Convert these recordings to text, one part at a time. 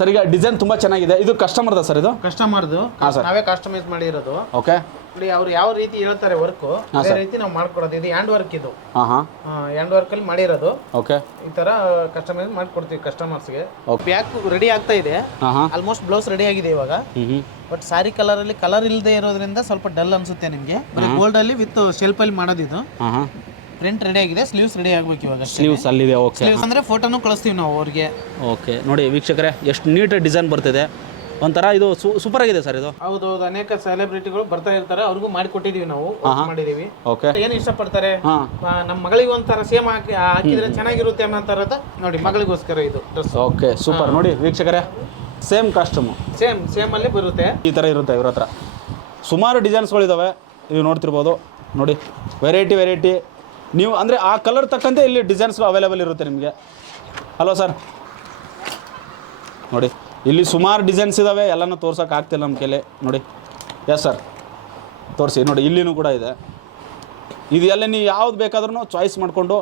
Sir ಈಗ design ತುಂಬಾ ಚೆನ್ನಾಗಿದೆ. ಇದು ಕಸ್ಟಮರ್ದ ಸರ್? ಇದು ಕಸ್ಟಮರ್ದು ನಾವೇ ಕಸ್ಟಮೈಸ್ ಮಾಡಿರೋದು. ಓಕೆ. ನೋಡಿ ಅವ್ರು ಯಾವ ರೀತಿ ಹೇಳ್ತಾರೆ ವರ್ಕ್ ಅದೇ ರೀತಿ ನಾವು ಮಾಡ್ಕೊಡೋದು. ಇದು ಹ್ಯಾಂಡ್ ವರ್ಕ್, ಇದು ಹ್ಯಾಂಡ್ ವರ್ಕ್ ಅಲ್ಲಿ ಮಾಡಿರೋದು. ಓಕೆ. ಈ ತರ ಕಸ್ಟಮೈಸ್ ಮಾಡ್ಕೊಡ್ತೀವಿ ಕಸ್ಟಮರ್ಸ್ ಗೆ. ಬ್ಯಾಕ್ ರೆಡಿ ಆಗ್ತಾ ಇದೆ, ಆಲ್ಮೋಸ್ಟ್ ಬ್ಲೌಸ್ ರೆಡಿ ಆಗಿದೆ ಇವಾಗ. ಬಟ್ ಸಾರಿ ಕಲರ್ ಅಲ್ಲಿ ಕಲರ್ ಇಲ್ಲದೆ ಇರೋದ್ರಿಂದ ಸ್ವಲ್ಪ ಡಲ್ ಅನ್ಸುತ್ತೆ ನಿಮ್ಗೆ. ಗೋಲ್ಡ್ ಅಲ್ಲಿ ವಿತ್ ಶೆಲ್ಫ್ ಅಲ್ಲಿ ಮಾಡೋದಿದು. ಪ್ರಿಂಟ್ ರೆಡಿ ಆಗಿದೆ, ಸ್ಲೀವ್ಸ್ ರೆಡಿ ಆಗಬೇಕು ಇವಾಗ. ಸ್ಲೀವ್ಸ್ ಅಲ್ಲಿದೆ. ಓಕೆ. ಸ್ಲೀವ್ಸ್ ಅಂದ್ರೆ ಫೋಟೋನು ಕಳಿಸ್ತೀವಿ ನಾವು ಅವ್ರಿಗೆ. ಓಕೆ. ನೋಡಿ ವೀಕ್ಷಕರೇ, ಎಷ್ಟು ನೀಟ್ ಡಿಸೈನ್ ಬರ್ತಿದೆ. ಒಂಥರ ಇದು ಸೂಪರ್ ಆಗಿದೆ ಸರ್ ಇದು. ಹೌದು, ಅನೇಕ ಸೆಲೆಬ್ರಿಟಿಗಳು ಬರ್ತಾ ಇರ್ತಾರೆ, ಅವ್ರಿಗೂ ಮಾಡಿ ಕೊಟ್ಟಿದೀವಿ ನಾವು, ಮಾಡಿದೀವಿ. ಓಕೆ. ಏನ್ ಇಷ್ಟಪಡ್ತಾರೆ, ನಮ್ಮ ಮಗಳಿಗೆ ಒಂಥರ ಸೇಮ್ ಹಾಕಿದ್ರೆ ಚೆನ್ನಾಗಿರುತ್ತೆ ಅನ್ನೋ ನೋಡಿ ಮಗಳಿಗೋಸ್ಕರ ಇದು ಡ್ರೆಸ್. Okay, super. ನೋಡಿ ವೀಕ್ಷಕರೇ, ಸೇಮ್ ಕಾಸ್ಟ್ಯೂಮ್ ಸೇಮ್ ಅಲ್ಲಿ ಬರುತ್ತೆ. ಈ ತರ ಇರುತ್ತೆ ಇವ್ರ ಹತ್ರ. ಸುಮಾರು ಡಿಸೈನ್ಸ್ಗಳಿದಾವೆ, ನೀವು ನೋಡ್ತಿರ್ಬೋದು. ನೋಡಿ ವೆರೈಟಿ ನೀವು ಅಂದರೆ ಆ ಕಲರ್ ತಕ್ಕಂತೆ ಇಲ್ಲಿ ಡಿಸೈನ್ಸ್ ಅವೈಲೇಬಲ್ ಇರುತ್ತೆ ನಿಮಗೆ. ಹಲೋ ಸರ್, ನೋಡಿ ಇಲ್ಲಿ ಸುಮಾರು ಡಿಸೈನ್ಸ್ ಇದ್ದಾವೆ, ಎಲ್ಲನೂ ತೋರ್ಸೋಕೆ ಆಗ್ತಿಲ್ಲ ನಮ್ಮ ಕೈಲಿ. ನೋಡಿ. ಎಸ್ ಸರ್, ತೋರಿಸಿ. ನೋಡಿ ಇಲ್ಲಿನೂ ಕೂಡ ಇದೆ. ಇದು ಎಲ್ಲ ನೀವು ಯಾವ್ದು ಬೇಕಾದ್ರೂ ಚಾಯ್ಸ್ ಮಾಡಿಕೊಂಡು,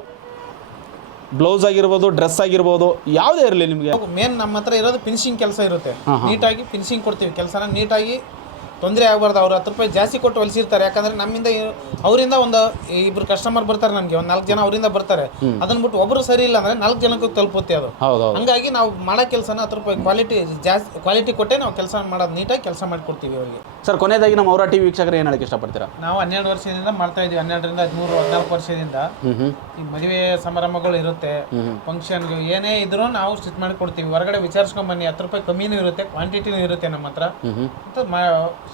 ಬ್ಲೌಸ್ ಆಗಿರ್ಬೋದು, ಡ್ರೆಸ್ ಆಗಿರ್ಬೋದು, ಯಾವುದೇ ಇರಲಿ ನಿಮಗೆ. ಮೇನ್ ನಮ್ಮ ಹತ್ರ ಇರೋದು ಫಿನಿಶಿಂಗ್ ಕೆಲಸ ಇರುತ್ತೆ. ನೀಟಾಗಿ ಫಿನಿಶಿಂಗ್ ಕೊಡ್ತೀವಿ, ಕೆಲಸನ ನೀಟಾಗಿ, ತೊಂದರೆ ಆಗಬಾರ್ದು. ಅವ್ರು 10 ರೂಪಾಯಿ ಜಾಸ್ತಿ ಕೊಟ್ಟು ಹೊಲಿಸಿರ್ತಾರೆ. ಯಾಕಂದ್ರೆ ನಮ್ಮಿಂದ ಅವರಿಂದ ಒಂದು 2 ಕಸ್ಟಮರ್ ಬರ್ತಾರೆ, ನಮಗೆ ಒಂದು 4 ಜನ ಅವರಿಂದ ಬರ್ತಾರೆ. ಅದನ್ನ ಬಿಟ್ಟು ಒಬ್ಬರು ಸರಿ ಇಲ್ಲ ಅಂದ್ರೆ 4 ಜನಕ್ಕೂ ತಲುಪುತ್ತೆ ಅದು. ಹಂಗಾಗಿ ನಾವು ಮಾಡೋ ಕೆಲಸನ 10 ರೂಪಾಯಿ ಕ್ವಾಲಿಟಿ ಕೊಟ್ಟೆ ನಾವು ಕೆಲಸ ಮಾಡೋದು, ನೀಟಾಗಿ ಕೆಲಸ ಮಾಡಿಕೊಡ್ತೀವಿ ಅವರಿಗೆ. ಸರ್, ಕೊನೆಯದಾಗಿ ನಮ್ಮ ಅವರ ಟಿವಿ ವೀಕ್ಷಕರು ಏನು ಹೇಳಕ್ಕೆ ಇಷ್ಟಪಡ್ತೀರಾ? ನಾವು 12 ವರ್ಷದಿಂದ ಮಾಡ್ತಾ ಇದೀವಿ. 12ರಿಂದ 13, 14 ವರ್ಷದಿಂದ ಈ ಮದುವೆ ಸಮಾರಂಭಗಳು ಇರುತ್ತೆ, ಫಂಕ್ಷನ್ ಏನೇ ಇದ್ರೂ ನಾವು ಸ್ಟಿಚ್ ಮಾಡಿ ಕೊಡ್ತೀವಿ. ಹೊರಗಡೆ ವಿಚಾರಿಸ್ಕೊಂಡ್ ಬನ್ನಿ, 10 ರೂಪಾಯಿ ಕಮ್ಮಿನೂ ಇರುತ್ತೆ, ಕ್ವಾಂಟಿಟಿನೂ ಇರುತ್ತೆ ನಮ್ಮ ಹತ್ರ.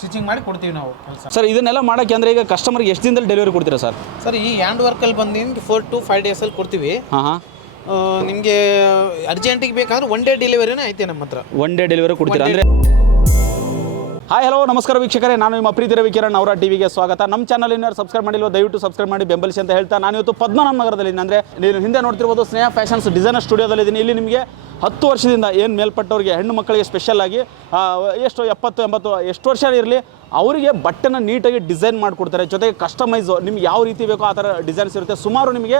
ಸ್ಟಿಚಿಂಗ್ ಮಾಡಿ ಕೊಡ್ತೀವಿ ನಾವು ಕೆಲಸ. ಸರ್, ಇದನ್ನೆಲ್ಲ ಮಾಡೋಕ್ಕೆ ಅಂದರೆ ಈಗ ಕಸ್ಟಮರ್ಗೆ ಎಷ್ಟು ದಿನದಲ್ಲಿ ಡೆಲಿವರಿ ಕೊಡ್ತೀರಾ ಸರ್? ಸರ್, ಈ ಹ್ಯಾಂಡ್ ವರ್ಕಲ್ಲಿ ಬಂದು 4 to 5 ಡೇಸಲ್ಲಿ ಕೊಡ್ತೀವಿ. ನಿಮಗೆ ಅರ್ಜೆಂಟಿಗೆ ಬೇಕಾದ್ರೆ 1 ಡೇ ಡೆಲಿವರಿನೇ ಐತೆ ನಮ್ಮ ಹತ್ರ. 1 ಡೇ ಡೆಲಿವರಿ ಕೊಡ್ತೀರಾ ಅಂದರೆ? ಹಾಯ್ ಹಲೋ ನಮಸ್ಕಾರ ವೀಕ್ಷಕರೇ, ನಾನು ನಿಮ್ಮ ಪ್ರೀತಿ ರವಿಕಿರಣ್ ಅವರ ಟಿವಿಗೆ ಸ್ವಾಗತ. ನಮ್ಮ ಚಾನಲ್ ಇನ್ನೂ ಸಬ್ಸ್ಕ್ರೈಬ್ ಮಾಡಿಲ್ವ, ದಯವಿಟ್ಟು ಸಬ್ಸ್ಕ್ರೈಬ್ ಮಾಡಿ ಬೆಂಬಲಿಸಿ ಅಂತ ಹೇಳ್ತಾ, ನಾನು ಇವತ್ತು ಪದ್ಮನಾಭ ನಗರದಲ್ಲಿ, ಅಂದರೆ ನೀವು ಹಿಂದೆ ನೋಡ್ತಿರ್ಬೋದು ಸ್ನೇಹ ಫ್ಯಾಷನ್ಸ್ ಡಿಸೈನರ್ ಸ್ಟುಡಿಯೋದಲ್ಲಿ ಇದ್ದೀನಿ. ಇಲ್ಲಿ ನಿಮಗೆ 10 ವರ್ಷದಿಂದ ಏನು ಮೇಲ್ಪಟ್ಟವರಿಗೆ, ಹೆಣ್ಣು ಮಕ್ಕಳಿಗೆ ಸ್ಪೆಷಲ್ ಆಗಿ ಎಷ್ಟು 70, 80 ಎಷ್ಟು ವರ್ಷ ಇರಲಿ, ಅವರಿಗೆ ಬಟ್ಟೆನ ನೀಟಾಗಿ ಡಿಸೈನ್ ಮಾಡಿಕೊಡ್ತಾರೆ. ಜೊತೆಗೆ ಕಸ್ಟಮೈಸು ನಿಮ್ಗೆ ಯಾವ ರೀತಿ ಬೇಕೋ ಆ ಥರ ಡಿಸೈನ್ಸ್ ಇರುತ್ತೆ. ಸುಮಾರು ನಿಮಗೆ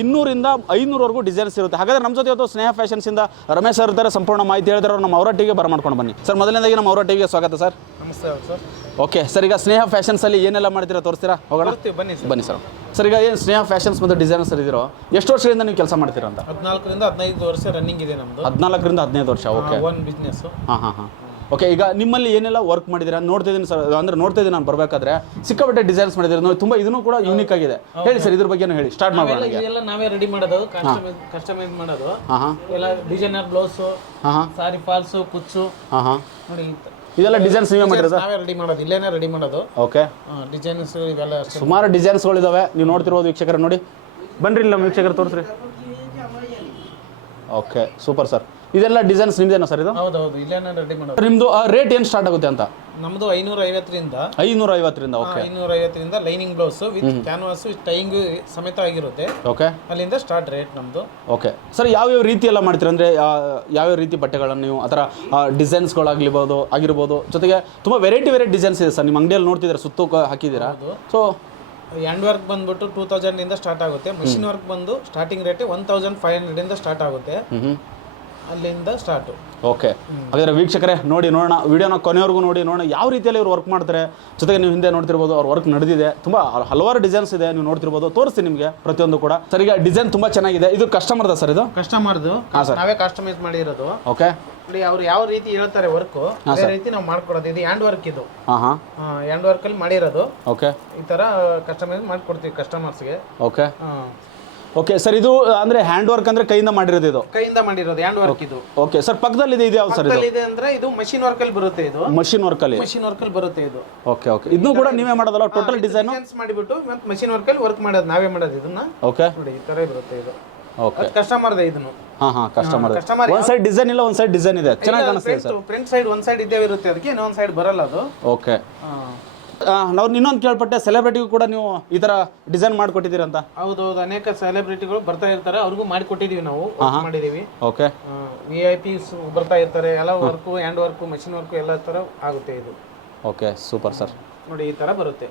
200ರಿಂದ 500ವರೆಗೂ ಡಿಸೈನ್ಸ್ ಇರುತ್ತೆ. ಹಾಗಾದರೆ ನಮ್ಮ ಜೊತೆ ಇವತ್ತು ಸ್ನೇಹ ಫ್ಯಾಷನ್ಸಿಂದ ರಮೇಶ್ ಸರ್ ಇರ್ತಾರೆ, ಸಂಪೂರ್ಣ ಮಾಹಿತಿ ಹೇಳಿದ್ರೆ ನಮ್ಮ ಅವರ ಟಿವಿಗೆ ಬರಮಾಡ್ಕೊಂಡು ಬನ್ನಿ. ಸರ್, ಮೊದಲನೇದಾಗಿ ನಮ್ಮ ಅವರ ಟಿವಿಗೆ ಸ್ವಾಗತ ಸರ್. ನಮಸ್ತೆ ಸರ್. ಓಕೆ ಸರ್, ಈಗ ಸ್ನೇಹ ಫ್ಯಾಷನ್ಸಲ್ಲಿ ಏನೆಲ್ಲ ಮಾಡ್ತೀರಾ ತೋರಿಸ್ತೀರಾ? ಹೋಗೋಣ ಬನ್ನಿ ಸರ್. ಸರ್, ಈಗ ಏನು ಸ್ನೇಹ ಫ್ಯಾಷನ್ಸ್ ಮತ್ತು ಡಿಸೈನರ್ಸ್ ಇದ್ದೀರೋ, ಎಷ್ಟು ವರ್ಷದಿಂದ ನೀವು ಕೆಲಸ ಮಾಡ್ತೀರಾ ಅಂತ? 14ರಿಂದ 15 ವರ್ಷ ರನ್ನಿಂಗ್ ಇದೆ ನಮ್ಮದು. 14ರಿಂದ 15 ವರ್ಷ. ಓಕೆ. One business. ಹಾಂ. ಓಕೆ. ಈಗ ನಿಮ್ಮಲ್ಲಿ ಏನೆಲ್ಲ ವರ್ಕ್ ಮಾಡಿದ್ದೀರಾ ನೋಡ್ತಿದ್ದೀನಿ ಸರ್, ಅಂದರೆ ನೋಡ್ತಿದ್ದೀನಿ ನಾನು ಬರಬೇಕಾದ್ರೆ. ಸಿಕ್ಕಾಪಟ್ಟೆ ಡಿಸೈನ್ಸ್ ಮಾಡಿದ್ದೀರಾ ನೋಡಿ, ತುಂಬ ಇದನ್ನು ಕೂಡ ಯೂನಿಕ್ ಆಗಿದೆ. ಹೇಳಿ ಸರ್, ಇದ್ರ ಬಗ್ಗೆ ಹೇಳಿ, ಸ್ಟಾರ್ಟ್ ಮಾಡೋಣ. ಎಲ್ಲ ನಾವೇ ರೆಡಿ ಮಾಡೋದು, ಕಸ್ಟಮೈಸ್ ಮಾಡೋದು. ಎಲ್ಲ ಡಿಸೈನರ್ ಬ್ಲೌಸ್, ಸಾರಿ ಫಾಲ್ಸ್, ಕುಚ್ಚು. ನೋಡಿ ಇದೆಲ್ಲ ಡಿಸೈನ್ಸ್ ನೀವೇ ಮಾಡಿರೋದು? ನಾವೇ ರೆಡಿ ಮಾಡೋದು, ಇಲ್ಲೇನೇ ರೆಡಿ ಮಾಡೋದು. ಓಕೆ. ಡಿಸೈನ್ಸ್ ಇವೆಲ್ಲ ಸುಮಾರು ಡಿಸೈನ್ಸ್ಗಳಿದಾವೆ, ನೀವು ನೋಡ್ತಿರ್ಬೋದು ವೀಕ್ಷಕರು. ನೋಡಿ ಬನ್ರಿ, ನಮ್ಮ ವೀಕ್ಷಕರು ತೋರಿಸ್ರಿ. Okay, super sir. ಇದೆಲ್ಲ ಡಿಸೈನ್ಸ್ ನಿಮ್ದೇನಾ ಸರ್ ಇದು? ಹೌದೌದು, ಇಲ್ಲೇನೇ ರೆಡಿ ಮಾಡೋದು. ನಿಮ್ಮದು ರೇಟ್ ಏನು ಸ್ಟಾರ್ಟ್ ಆಗುತ್ತೆ ಅಂತ? ನಮ್ಮದು 550ರಿಂದ. 550ರಿಂದ. ಓಕೆ. 550ರಿಂದ lining blouse with canvas tying ಸಮೇತ ಆಗಿರುತ್ತೆ. ಓಕೆ. ಅಲ್ಲಿಂದ ಸ್ಟಾರ್ಟ್ ರೇಟ್ ನಮ್ಮದು. ಓಕೆ ಸರ್, ಯಾವ್ಯಾವ ರೀತಿ ಎಲ್ಲ ಮಾಡ್ತೀರಾ ಅಂದರೆ ಯಾವ್ಯಾವ ರೀತಿ ಬಟ್ಟೆಗಳನ್ನು ನೀವು ಆ ಥರ ಆಗಿರ್ಬೋದು, ಜೊತೆಗೆ ತುಂಬ ವೆರೈಟಿ ಡಿಸೈನ್ಸ್ ಇದೆ ಸರ್ ನಿಮ್ಮ ಅಂಗಡಿಯಲ್ಲಿ ನೋಡ್ತಿದ್ದೀರಾ, ಸುತ್ತು ಹಾಕಿದ್ದೀರಾ. ಸೊ ಹ್ಯಾಂಡ್ ವರ್ಕ್ ಬಂದ್ಬಿಟ್ಟು 2000ಇಂದ ಸ್ಟಾರ್ಟ್ ಆಗುತ್ತೆ. ಮಿಷಿನ್ ವರ್ಕ್ ಬಂದು ಸ್ಟಾರ್ಟಿಂಗ್ ರೇಟ್ 1500ಇಂದ ಸ್ಟಾರ್ಟ್ ಆಗುತ್ತೆ, ಅಲ್ಲಿಂದ ಸ್ಟಾರ್ಟ್. ಓಕೆ. ಹಾಗಾದರೆ ವೀಕ್ಷಕರೇ ನೋಡೋಣ, ವಿಡಿಯೋನ ಕೊನೆವರೆಗೂ ನೋಡೋಣ ಯಾವ ರೀತಿಯಲ್ಲಿ ಇವ್ರು ವರ್ಕ್ ಮಾಡ್ತಾರೆ. ಜೊತೆಗೆ ನೀವು ಹಿಂದೆ ನೋಡ್ತಿರ್ಬೋದು ಅವ್ರ ವರ್ಕ್ ನಡೆದಿದೆ, ತುಂಬ ಹಲವಾರು ಡಿಸೈನ್ಸ್ ಇದೆ, ನೀವು ನೋಡ್ತಿರ್ಬೋದು. ತೋರಿಸ್ತೀನಿ ನಿಮಗೆ ಪ್ರತಿಯೊಂದು ಕೂಡ. ಸರ್, ಈಗ ಡಿಸೈನ್ ತುಂಬ ಚೆನ್ನಾಗಿದೆ. ಇದು ಕಸ್ಟಮರ್ದ ಸರ್? ಇದು ಕಸ್ಟಮರ್ದು. ಹಾಂ ಸರ್, ನಾವೇ ಕಸ್ಟಮೈಸ್ ಮಾಡಿರೋದು. ಓಕೆ. ಅವ್ರು ಯಾವ ರೀತಿ ಹೇಳ್ತಾರೆ ವರ್ಕ್ ಅದೇ ರೀತಿ ನಾವು ಮಾಡ್ಕೊಡೋದು. ಇದು ಹ್ಯಾಂಡ್ ವರ್ಕ್, ಇದು ಹ್ಯಾಂಡ್ ವರ್ಕ್ ಅಲ್ಲಿ ಮಾಡಿರೋದು. ಓಕೆ. ಈ ತರ ಕಸ್ಟಮೈಸ್ ಮಾಡ್ಕೊಡ್ತೀವಿ ಕಸ್ಟಮರ್ಸ್ಗೆ. ಓಕೆ. ಓಕೆ ಸರ್, ಇದು ಅಂದ್ರೆ ಹ್ಯಾಂಡ್ ವರ್ಕ್ ಅಂದ್ರೆ ಕೈಯಿಂದ ಮಾಡಿರೋದು? ಇದು ಕೈಯಿಂದ ಮಾಡಿರೋದು ಹ್ಯಾಂಡ್ ವರ್ಕ್ ಇದು. ಓಕೆ ಸರ್, ಪಕ್ಕದಲ್ಲಿ ಇದೆ ಯಾವ್ದು ಸರ್? ಇದೆ ಅಂದ್ರೆ ಇದು ಮಷಿನ್ ವರ್ಕ್ ಅಲ್ಲಿ ಬರುತ್ತೆ. ಇದು ಮಷಿನ್ ವರ್ಕ್ ಅಲ್ಲಿ ಬರುತ್ತೆ ಇದು. ಓಕೆ. ಇದನ್ನು ಕೂಡ ನೀವೇ ಮಾಡೋದಲ್ಲ? ಟೋಟಲ್ ಡಿಸೈನ್ ಮಾಡಿಬಿಟ್ಟು ಮಷಿನ್ ವರ್ಕ್ ಅಲ್ಲಿ ವರ್ಕ್ ಮಾಡೋದು, ನಾವೇ ಮಾಡೋದು ಇದನ್ನ. ಓಕೆ. ನೋಡಿ ಈ ತರ ಬರುತ್ತೆ ಇದು. ಓಕೆ. ಕಸ್ಟಮರ್ ಇದೆ ಇದನ್ನು. ಕಸ್ಟಮರ್ ಒಂದ್ ಸೈಡ್ ಡಿಸೈನ್ ಇಲ್ಲ, ಒಂದ್ ಸೈಡ್ ಡಿಸೈನ್ ಇದೆ, ಚೆನ್ನಾಗಿ ಕಾಣಿಸ್ತಿದೆ ಸರ್. ಫ್ರಂಟ್ ಸೈಡ್ ಒಂದ್ ಸೈಡ್ ಇದ್ದೇ ಇರುತ್ತೆ, ಅದಕ್ಕೆ ಇನ್ನೊಂದ್ ಸೈಡ್ ಬರಲ್ಲ ಅದು. ಓಕೆ. ನಾವು ಇನ್ನೊಂದು ಕೇಳ್ಪಟ್ಟೆ, ಸೆಲೆಬ್ರಿಟಿಗೂ ಕೂಡ ನೀವು ಈ ತರ ಡಿಸೈನ್ ಮಾಡಿಕೊಟ್ಟಿದ್ದೀರಾ ಅಂತ? ಹೌದು, ಅನೇಕ ಸೆಲೆಬ್ರಿಟಿಗಳು ಬರ್ತಾ ಇರ್ತಾರೆ, ಅವ್ರಿಗೂ ಮಾಡಿಕೊಟ್ಟಿದೀವಿ ನಾವು, ಮಾಡಿದೀವಿ. ಓಕೆ. VIP ಬರ್ತಾ ಇರ್ತಾರೆ, ಎಲ್ಲ work, hand work, machine work ಎಲ್ಲ ತರ ಆಗುತ್ತೆ ಇದು. Okay, super sir. ನೋಡಿ ಈ ತರ ಬರುತ್ತೆ.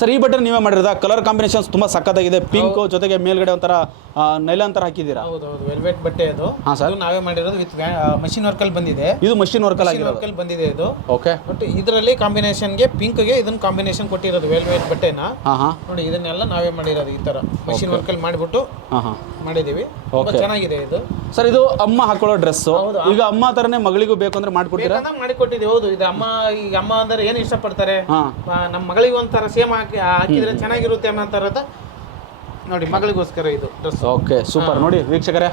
ಸರ್ ಈ ಬಟ್ಟೆ ನೀವೇ ಮಾಡಿರೋದಾ? ಕಲರ್ ಕಾಂಬಿನೇಷನ್ಸ್ ತುಂಬಾ ಸಖತ್ತಾಗಿದೆ. ಪಿಂಕ್ ಜೊತೆಗೆ ಮೇಲ್ಗಡೆ ಒಂಥರ ನೈಲಾನ್ ತರ ಹಾಕಿದ್ದೀರಾ? ಹೌದು ವೆಲ್ವೆಟ್ ಬಟ್ಟೆ ಅದು. ಇದು ನಾವೇ ಮಾಡಿರೋದು ವಿತ್ ಮಷಿನ್ ವರ್ಕ್ ಅಲ್ಲಿ ಬಂದಿದೆ. ಇದು ಮಷಿನ್ ವರ್ಕ್ ಅಲ್ಲಿ ಬಂದಿದೆ ಇದು. ಓಕೆ. ಬಟ್ ಇದರಲ್ಲಿ ಕಾಂಬಿನೇಷನ್ ಗೆ ಪಿಂಕ್ ಗೆ ಇದನ್ನ ಕಾಂಬಿನೇಷನ್ ಕೊಟ್ಟಿರೋದು ವೆಲ್ವೆಟ್ ಬಟ್ಟೆನ. ನೋಡಿ ಇದನ್ನೆಲ್ಲ ನಾವೇ ಮಾಡಿರೋದು ಈ ತರ ಮಷಿನ್ ವರ್ಕ್ ಅಲ್ಲಿ ಮಾಡಿಬಿಟ್ಟು ಮಾಡಿದೀವಿ. ತುಂಬಾ ಚೆನ್ನಾಗಿದೆ ಇದು. ಸರ್ ಇದು ಅಮ್ಮ ಹಾಕೊಳ್ಳೋ ಡ್ರೆಸ್. ಈಗ ಅಮ್ಮ ತರನೇ ಮಗಳಿಗೂ ಬೇಕು ಅಂದ್ರೆ ಮಾಡ್ಕೊಡ್ತೀರಾ? ಮಾಡಿಕೊಟ್ಟಿದ್ದೀವಿ. ಹೌದು. ಇದು ಅಮ್ಮ, ಈಗ ಅಮ್ಮ ಅಂದ್ರೆ ಏನು ಇಷ್ಟಪಡ್ತಾರೆ, ನಮ್ಮ ಮಗಳಿಗೆ ಒಂಥರ ಸೇಮ್ ಹಾಕಿದ್ರೆ ಚೆನ್ನಾಗಿರುತ್ತೆ ಅನ್ನೋ ತರದ ನೋಡಿ ಮಗಳಿಗೋಸ್ಕರ ಇದು ಡ್ರೆಸ್. Okay super. ನೋಡಿ ವೀಕ್ಷಕರೇ,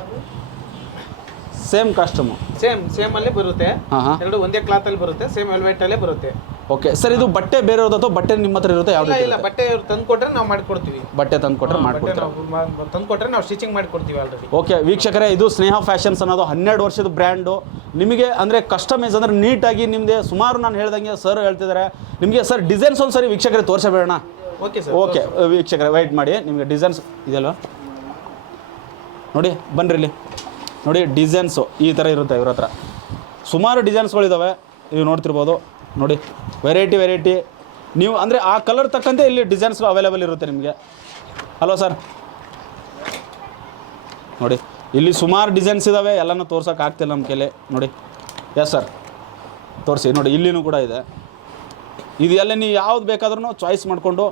ಸೇಮ್ ಕಾಸ್ಟ್ಯೂಮ್ ಸೇಮ್ ಅಲ್ಲಿ ಬರುತ್ತೆ. ಎರಡು ಒಂದೇ ಕ್ಲಾತ್ ಅಲ್ಲಿ ಬರುತ್ತೆ. ಸೇಮ್ ವೆಲ್ವೆಟ್ ಅಲ್ಲೇ ಬರುತ್ತೆ. ಓಕೆ ಸರ್, ಇದು ಬಟ್ಟೆ ಬೇರೆ ಇರೋದು ಅಥವಾ ಬಟ್ಟೆ ನಿಮ್ಮ ಹತ್ರ ಇರುತ್ತೆ? ಯಾವ ರೀತಿ? ಇಲ್ಲ, ಬಟ್ಟೆ ತಂದು ಕೊಟ್ರೆ ನಾವು ಮಾಡ್ಕೊಡ್ತೀವಿ. ಬಟ್ಟೆ ತಂದು ಕೊಟ್ರೆ ಮಾಡ್ಕೊಡ್ತೀವಿ. ತಂದು ಕೊಟ್ರೆ ನಾವು ಸ್ಟಿಚಿಂಗ್ ಮಾಡ್ಕೊಡ್ತೀವಿ ಆಲ್ರೆಡಿ. ಓಕೆ ವೀಕ್ಷಕರೇ, ಇದು ಸ್ನೇಹ ಫ್ಯಾಷನ್ಸ್ ಅನ್ನೋದು 12 ವರ್ಷದ ಬ್ರ್ಯಾಂಡು. ನಿಮಗೆ ಅಂದರೆ ಕಸ್ಟಮೈಸ್ ಅಂದರೆ ನೀಟಾಗಿ ನಿಮಗೆ ಸುಮಾರು ನಾನು ಹೇಳ್ದಂಗೆ ಸರ್ ಹೇಳ್ತಿದ್ದಾರೆ ನಿಮಗೆ. ಸರ್ ಡಿಸೈನ್ಸ್ ಒಂದು ಸರಿ ವೀಕ್ಷಕರೇ ತೋರಿಸಬೇಡ? Okay sir. ಓಕೆ ವೀಕ್ಷಕರೇ ವೆಯ್ಟ್ ಮಾಡಿ, ನಿಮಗೆ ಡಿಸೈನ್ಸ್ ಇದೆಯಲ್ವ ನೋಡಿ, ಬನ್ನಿರಿ ಇಲ್ಲಿ ನೋಡಿ. ಡಿಸೈನ್ಸು ಈ ಥರ ಇರುತ್ತೆ ಇವ್ರ ಹತ್ರ. ಸುಮಾರು ಡಿಸೈನ್ಸ್ಗಳಿದ್ದಾವೆ, ನೀವು ನೋಡ್ತಿರ್ಬೋದು ನೋಡಿ. ವೆರೈಟಿ ನೀವು ಅಂದರೆ ಆ ಕಲರ್ ತಕ್ಕಂತೆ ಇಲ್ಲಿ ಡಿಸೈನ್ಸ್ಗಳು ಅವೈಲೇಬಲ್ ಇರುತ್ತೆ ನಿಮಗೆ. ಹಲೋ ಸರ್, ನೋಡಿ ಇಲ್ಲಿ ಸುಮಾರು ಡಿಸೈನ್ಸ್ ಇದ್ದಾವೆ. ಎಲ್ಲನೂ ತೋರ್ಸೋಕೆ ಆಗ್ತಿಲ್ಲ ನಮ್ಮ ಕೈಲಿ. ನೋಡಿ ಎಸ್ ಸರ್ ತೋರಿಸಿ. ನೋಡಿ ಇಲ್ಲಿನೂ ಕೂಡ ಇದೆ. ಇದು ಎಲ್ಲ ನೀವು ಯಾವ್ದು ಬೇಕಾದ್ರೂ ಚಾಯ್ಸ್ ಮಾಡಿಕೊಂಡು,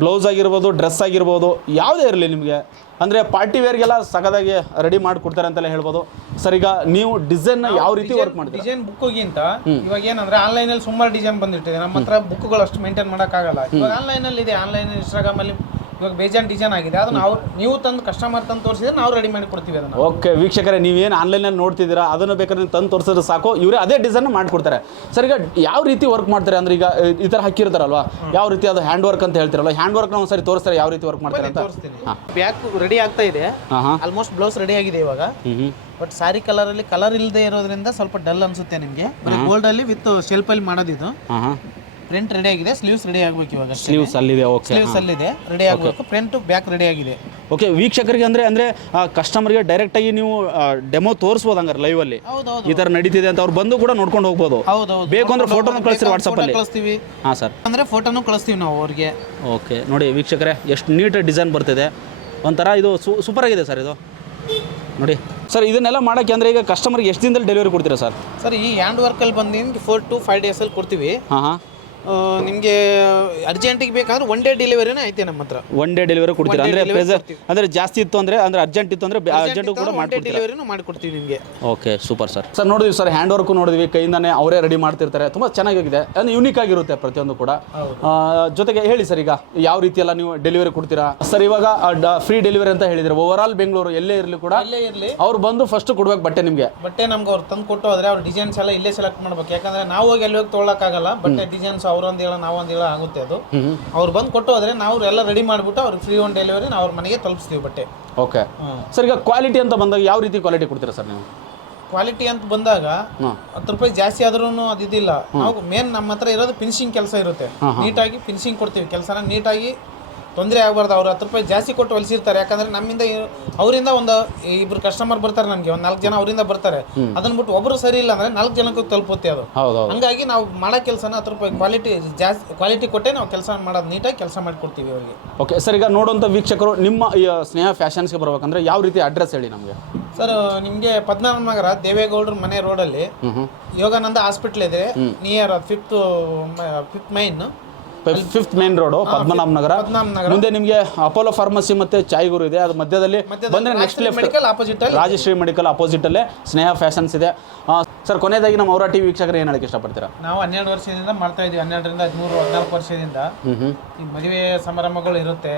ಬ್ಲೌಸ್ ಆಗಿರ್ಬೋದು, ಡ್ರೆಸ್ ಆಗಿರ್ಬೋದು, ಯಾವುದೇ ಇರಲಿ ನಿಮಗೆ ಅಂದರೆ ಪಾರ್ಟಿ ವೇರ್ಗೆಲ್ಲ ಸಗದಾಗಿ ರೆಡಿ ಮಾಡಿಕೊಡ್ತಾರೆ ಅಂತಲೇ ಹೇಳ್ಬೋದು. ಸರ್ ಈಗ ನೀವು ಡಿಸೈನ್ ಯಾವ ರೀತಿ ವರ್ಕ್ ಮಾಡ್ತೀವಿ? ಡಿಸೈನ್ ಬುಕ್ಗಿಂತ ಇವಾಗ ಏನಂದ್ರೆ ಆನ್ಲೈನಲ್ಲಿ ಸುಮಾರು ಡಿಸೈನ್ ಬಂದಿಟ್ಟಿದೆ. ನಮ್ಮ ಹತ್ರ ಬುಕ್ಗಳು ಅಷ್ಟು ಮೇಂಟೈನ್ ಮಾಡೋಕ್ಕಾಗಲ್ಲ. ಇವಾಗ ಆನ್ಲೈನಲ್ಲಿ ಇದೆ. ಆನ್ಲೈನ್ ಇನ್ಸ್ಟಾಗ್ರಾಮಲ್ಲಿ ಇವಾಗ ಬೇಜಾನ್ ಡಿಸೈನ್ ಆಗಿದೆ. ಅದು ನೀವು ತಂದು ಕಸ್ಟಮರ್ ತಂದು ತೋರಿಸಿದ್ರೆ ನಾವು ರೆಡಿ ಮಾಡಿ ಕೊಡ್ತೀವಿ ಅದನ್ನು. ಓಕೆ ವೀಕ್ಷಕರೇ, ನೀವೇನು ಆನ್ಲೈನಲ್ಲಿ ನೋಡ್ತಿದ್ದೀರಾ ಅದನ್ನು ಬೇಕಾದ್ರೆ ತಂದು ತೋರಿಸಿದ್ರೆ ಸಾಕು, ಇವರೇ ಅದೇ ಡಿಸೈನ್ ಮಾಡಿಕೊಡ್ತಾರೆ. ಸರ್ ಈಗ ಯಾವ ರೀತಿ ವರ್ಕ್ ಮಾಡ್ತಾರೆ ಅಂದರೆ, ಈಗ ಈ ಥರ ಹಾಕಿರ್ತಾರಲ್ವಾ, ಯಾವ ರೀತಿ ಅದು ಹ್ಯಾಂಡ್ ವರ್ಕ್ ಅಂತ ಹೇಳ್ತಿರಲ್ಲ, ಹ್ಯಾಂಡ್ ವರ್ಕ್ನ ಒಂದು ಸರಿ ತೋರಿಸ್ತಾರೆ ಯಾವ ರೀತಿ ವರ್ಕ್ ಮಾಡ್ತಾರೆ ಅಂತ? ತೋರಿಸ್ತೀನಿ. ಬ್ಯಾಕ್ ರೆಡಿ ಆಗ್ತಾ ಇದೆ. ಆಲ್ಮೋಸ್ಟ್ ಬ್ಲೌಸ್ ರೆಡಿ ಆಗಿದೆ ಇವಾಗ. ಬಟ್ ಸಾರಿ ಕಲರಲ್ಲಿ ಕಲರ್ ಇಲ್ಲದೆ ಇರೋದ್ರಿಂದ ಸ್ವಲ್ಪ ಡಲ್ ಅನ್ಸುತ್ತೆ ನಿಮಗೆ. ಗೋಲ್ಡ್ ಅಲ್ಲಿ ವಿತ್ ಶೆಲ್ಫ್ ಅಲ್ಲಿ ಮಾಡೋದಿದು. ಪ್ರಿಂಟ್ ರೆಡಿ ಆಗಿದೆ. ಸ್ಲೀವ್ಸ್ ರೆಡಿ ಆಗಬೇಕು ಇವಾಗ. ಸ್ಲೀವ್ಸ್ ಅಲ್ಲಿದೆ. ಓಕೆ, ಸ್ಲೀವ್ಸ್ ಅಲ್ಲಿದೆ, ರೆಡಿ ಆಗಬೇಕು. ಫ್ರಂಟ್ ಬ್ಯಾಕ್ ರೆಡಿ ಆಗಿದೆ. ಓಕೆ ವೀಕ್ಷಕರಿಗೆ ಅಂದರೆ ಕಸ್ಟಮರ್ಗೆ ಡೈರೆಕ್ಟಾಗಿ ನೀವು ಡೆಮೋ ತೋರಿಸ್ಬೋದು ಹಂಗಾರೆ ಲೈವಲ್ಲಿ ಈ ಥರ ನಡೀತಿದೆ ಅಂತ ಅವ್ರು ಬಂದು ಕೂಡ ನೋಡ್ಕೊಂಡು ಹೋಗ್ಬೋದು. ಬೇಕು ಅಂದರೆ ಫೋಟೋನು ಕಳಿಸ್ತೀವಿ ವಾಟ್ಸಪ್ಪಲ್ಲಿ? ಕಳಿಸ್ತೀವಿ. ಹಾಂ ಸರ್, ಅಂದರೆ ಫೋಟೋನು ಕಳಿಸ್ತೀವಿ ನಾವು ಅವ್ರಿಗೆ. ಓಕೆ ನೋಡಿ ವೀಕ್ಷಕರೇ, ಎಷ್ಟು ನೀಟ್ ಡಿಸೈನ್ ಬರ್ತಿದೆ. ಒಂಥರ ಇದು ಸೂಪರ್ ಆಗಿದೆ ಸರ್ ಇದು ನೋಡಿ. ಸರ್ ಇದನ್ನೆಲ್ಲ ಮಾಡೋಕ್ಕೆ ಅಂದರೆ ಈಗ ಕಸ್ಟಮರ್ಗೆ ಎಷ್ಟು ದಿನದಲ್ಲಿ ಡೆಲಿವರಿ ಕೊಡ್ತೀರಾ ಸರ್? ಸರ್ ಈ ಹ್ಯಾಂಡ್ ವರ್ಕಲ್ಲಿ ಬಂದು ನಿಮ್ಗೆ 4 to 5 ಡೇಸಲ್ಲಿ ಕೊಡ್ತೀವಿ. ಹಾಂ. ನಿಮಗೆ ಅರ್ಜೆಂಟಿಗೆ ಬೇಕಾದ್ರೆ 1 ಡೇ ಡೆಲಿವರಿನೇ ಐತೆ ನಮ್ಮ ಹತ್ರ. 1 ಡೇ ಡೆಲಿವರಿ ಕೊಡ್ತೀರಾ? ಅಂದರೆ ಜಾಸ್ತಿ ಇತ್ತು ಅಂದರೆ ಅರ್ಜೆಂಟ್ ಇತ್ತು ಅಂದರೆ ಅರ್ಜೆಂಟು ಕೂಡ ಡೆಲಿವರಿನೂ ಮಾಡಿಕೊಡ್ತೀವಿ ನಿಮಗೆ. Okay super sir. ಸರ್ ನೋಡಿದ್ವಿ ಸರ್, ಹ್ಯಾಂಡ್ ವರ್ಕು ನೋಡಿದ್ವಿ, ಕೈಯಿಂದಾನೆ ಅವರೇ ರೆಡಿ ಮಾಡ್ತಿರ್ತಾರೆ. ತುಂಬ ಚೆನ್ನಾಗಿದೆ, ಅಂದರೆ ಯೂನಿಕ್ ಆಗಿರುತ್ತೆ ಪ್ರತಿಯೊಂದು ಕೂಡ. ಜೊತೆಗೆ ಹೇಳಿ ಸರ್, ಈಗ ಯಾವ ರೀತಿ ಎಲ್ಲ ನೀವು ಡೆಲಿವರಿ ಕೊಡ್ತೀರಾ ಸರ್? ಇವಾಗ ಫ್ರೀ ಡೆಲಿವರಿ ಅಂತ ಹೇಳಿದ್ರೆ ಓವರ್ ಆಲ್ ಬೆಂಗಳೂರು ಎಲ್ಲೇ ಇರಲಿ ಕೂಡ ಅವ್ರು ಬಂದು ಫಸ್ಟ್ ಕೊಡ್ಬೇಕು ಬಟ್ಟೆ ನಿಮಗೆ. ಬಟ್ಟೆ ನಮ್ಗೆ ಅವ್ರು ತಂದು ಕೊಟ್ಟು ಹೋದ್ರೆ ಅವ್ರ ಡಿಸೈನ್ಸ್ ಎಲ್ಲ ಇಲ್ಲೇ ಸೆಲೆಕ್ಟ್ ಮಾಡ್ಬೇಕು. ಯಾಕಂದ್ರೆ ನಾವು ಹೋಗಿ ಎಲ್ಲಿ ಹೋಗಿ ತೊಗೊಳಕ್ಕಾಗಲ್ಲ. ಬಟ್ಟೆ ಡಿಸೈನ್ಸ್ ಅವ್ರೊಂದು ಹೇಳ ನಾವೊಂದು ಹೇಳ ಆಗುತ್ತೆ. ಅದು ಅವ್ರು ಬಂದು ಕೊಟ್ಟು ಹೋದ್ರೆ ನಾವು ಎಲ್ಲ ರೆಡಿ ಮಾಡಿಬಿಟ್ಟು ಅವ್ರಿಗೆ ಫ್ರೀ ಹೋಮ್ ಡೆಲಿವರಿ ನಾವು ಅವ್ರ ಮನೆಗೆ ತಲುಪಿಸ್ತೀವಿ ಬಟ್ಟೆ. ಓಕೆ ಸರ್, ಈಗ ಕ್ವಾಲಿಟಿ ಅಂತ ಬಂದಾಗ ಯಾವ ರೀತಿ ಕ್ವಾಲಿಟಿ ಕೊಡ್ತೀರಾ ಸರ್ ನೀವು? ಕ್ವಾಲಿಟಿ ಅಂತ ಬಂದಾಗ 10 ರೂಪಾಯಿ ಜಾಸ್ತಿ ಆದ್ರೂ ಅದಿಲ್ಲ. ನಾವು ಮೇನ್ ನಮ್ಮ ಹತ್ರ ಇರೋದು ಫಿನಿಶಿಂಗ್ ಕೆಲಸ ಇರುತ್ತೆ. ನೀಟಾಗಿ ಫಿನಿಶಿಂಗ್ ಕೊಡ್ತೀವಿ. ಕೆಲಸನ ನೀಟಾಗಿ ತೊಂದರೆ ಆಗಬಾರ್ದು. ಅವ್ರು 10 ರೂಪಾಯಿ ಜಾಸ್ತಿ ಕೊಟ್ಟು ಹೊಲಿಸಿರ್ತಾರೆ. ಯಾಕಂದ್ರೆ ನಮ್ಮಿಂದ ಅವರಿಂದ ಒಂದು 2 ಕಸ್ಟಮರ್ ಬರ್ತಾರೆ, ನಮಗೆ ಒಂದು 4 ಜನ ಅವರಿಂದ ಬರ್ತಾರೆ. ಅದನ್ನ ಬಿಟ್ಟು ಒಬ್ಬರು ಸರಿ ಇಲ್ಲ ಅಂದ್ರೆ 4 ಜನಕ್ಕೂ ತಲುಪುತ್ತೆ ಅದು. ಹಂಗಾಗಿ ನಾವು ಮಾಡೋ ಕೆಲಸನ 10 ರೂಪಾಯಿ ಕ್ವಾಲಿಟಿ ಕೊಟ್ಟೆ ನಾವು ಕೆಲಸ ಮಾಡೋದು, ನೀಟಾಗಿ ಕೆಲಸ ಮಾಡಿಕೊಡ್ತೀವಿ ಅವರಿಗೆ. ಓಕೆ ಸರ್, ಈಗ ನೋಡುವಂಥ ವೀಕ್ಷಕರು ನಿಮ್ಮ ಸ್ನೇಹ ಫ್ಯಾಷನ್ಸ್ಗೆ ಬರ್ಬೇಕಂದ್ರೆ ಯಾವ ರೀತಿ ಅಡ್ರೆಸ್ ಹೇಳಿ ನಮಗೆ? ಸರ್ ನಿಮಗೆ ಪದ್ಮನಾಭ ನಗರ ದೇವೇಗೌಡರ ಮನೆ ರೋಡಲ್ಲಿ ಯೋಗಾನಂದ ಹಾಸ್ಪಿಟ್ಲ್ ಇದೆ. Near 5th main 5th main road, Padmanabha Nagar. ಮುಂದೆ ನಿಮಗೆ ಅಪೋಲೋ ಫಾರ್ಮಸಿ ಮತ್ತೆ ಚಾಯ್ ಗುರು ಇದೆ. ಅದು ಮಧ್ಯದಲ್ಲಿ ಬಂದರೆ next left Rajashree medical opposite ಅಲ್ಲೇ ಸ್ನೇಹ ಫ್ಯಾಷನ್ಸ್ ಇದೆ. ಸರ್ ಕೊನೆಯದಾಗಿ ನಮ್ಮ ಔರಾ ಟಿವಿ ವೀಕ್ಷಕರು ಏನು ಹೇಳಕ್ಕೆ ಇಷ್ಟಪಡ್ತೀರಾ? ನಾವು 12 ವರ್ಷದಿಂದ ಮಾಡ್ತಾ ಇದ್ದೀವಿ. 12ರಿಂದ 13, 14 ವರ್ಷದಿಂದ ಈ ಮದುವೆ ಸಮಾರಂಭಗಳು ಇರುತ್ತೆ,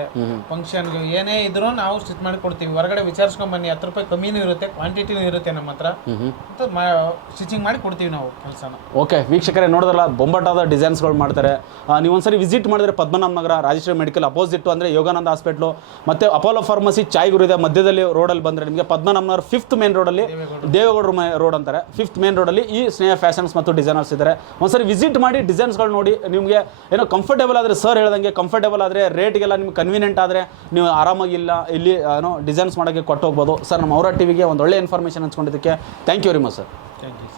ಫಂಕ್ಷನ್ ಏನೇ ಇದ್ರೂ ನಾವು ಸ್ಟಿಚ್ ಮಾಡಿ ಕೊಡ್ತೀವಿ. ಹೊರಗಡೆ ವಿಚಾರಿಸ್ಕೊಂಡ್ ಬನ್ನಿ, 10 ರೂಪಾಯಿ ಕಮ್ಮಿನೂ ಇರುತ್ತೆ, ಕ್ವಾಂಟಿಟಿನೂ ಇರುತ್ತೆ ನಮ್ಮ ಹತ್ರ. ಸ್ಟಿಚಿಂಗ್ ಮಾಡಿ ಕೊಡ್ತೀವಿ ನಾವು ಕೆಲಸನ. ಓಕೆ ವೀಕ್ಷಕರೇ, ನೋಡಿದ್ರಲ್ಲ ಬೊಂಬಾಟಾದ ಡಿಸೈನ್ಸ್ಗಳು ಮಾಡ್ತಾರೆ. ನೀವು ಒಂದ್ಸರಿ ವಿಸಿಟ್ ಮಾಡಿದ್ರೆ ಪದ್ಮನಾಭ ನಗರ ರಾಜಶ್ರೀ ಮೆಡಿಕಲ್ ಅಪೋಸಿಟ್ ಅಂದರೆ ಯೋಗಾನಂದ ಹಾಸ್ಪಿಟ್ಲು ಮತ್ತು ಅಪೋಲೋ ಫಾರ್ಮಸಿ ಚಾಯ್ ಗುರು ಇದೆ. ಮಧ್ಯದಲ್ಲಿ ರೋಡಲ್ಲಿ ಬಂದರೆ ನಿಮಗೆ ಪದ್ಮನಾಭ ನಗರ 5th ಮೇನ್ ರೋಡಲ್ಲಿ ದೇವೇಗೌಡರ ರೋಡ್ ಅಂತಾರೆ. 5th ಮೇನ್ ರೋಡಲ್ಲಿ ಈ ಸ್ನೇಹ ಫ್ಯಾಷನ್ಸ್ ಮತ್ತು ಡಿಸೈನರ್ಸ್ ಇದ್ದಾರೆ. ಒಂದ್ಸರಿ ವಿಸಿಟ್ ಮಾಡಿ ಡಿಸೈನ್ಸ್ಗಳು ನೋಡಿ. ನಿಮಗೆ ಏನೋ ಕಂಫರ್ಟೇಬಲ್ ಆದರೆ, ಸರ್ ಹೇಳ್ದಂಗೆ ಕಂಫರ್ಟೇಬಲ್ ಆದರೆ, ರೇಟ್ಗೆಲ್ಲ ನಿಮ್ಗೆ ಕನ್ವೀನಿಯೆಂಟ್ ಆದರೆ ನೀವು ಆರಾಮಾಗಿಲ್ಲ ಇಲ್ಲಿ ಏನೋ ಡಿಸೈನ್ಸ್ ಮಾಡೋಕ್ಕೆ ಕೊಟ್ಟು ಹೋಗ್ಬೋದು. ಸರ್ ನಮ್ಮ ಔರಾ ಟಿವಿಗೆ ಒಂದು ಒಳ್ಳೆ ಇನ್ಫಾರ್ಮೇಷನ್ ಹಂಚ್ಕೊಂಡಿದ್ದಕ್ಕೆ thank you very much sir. Thank you.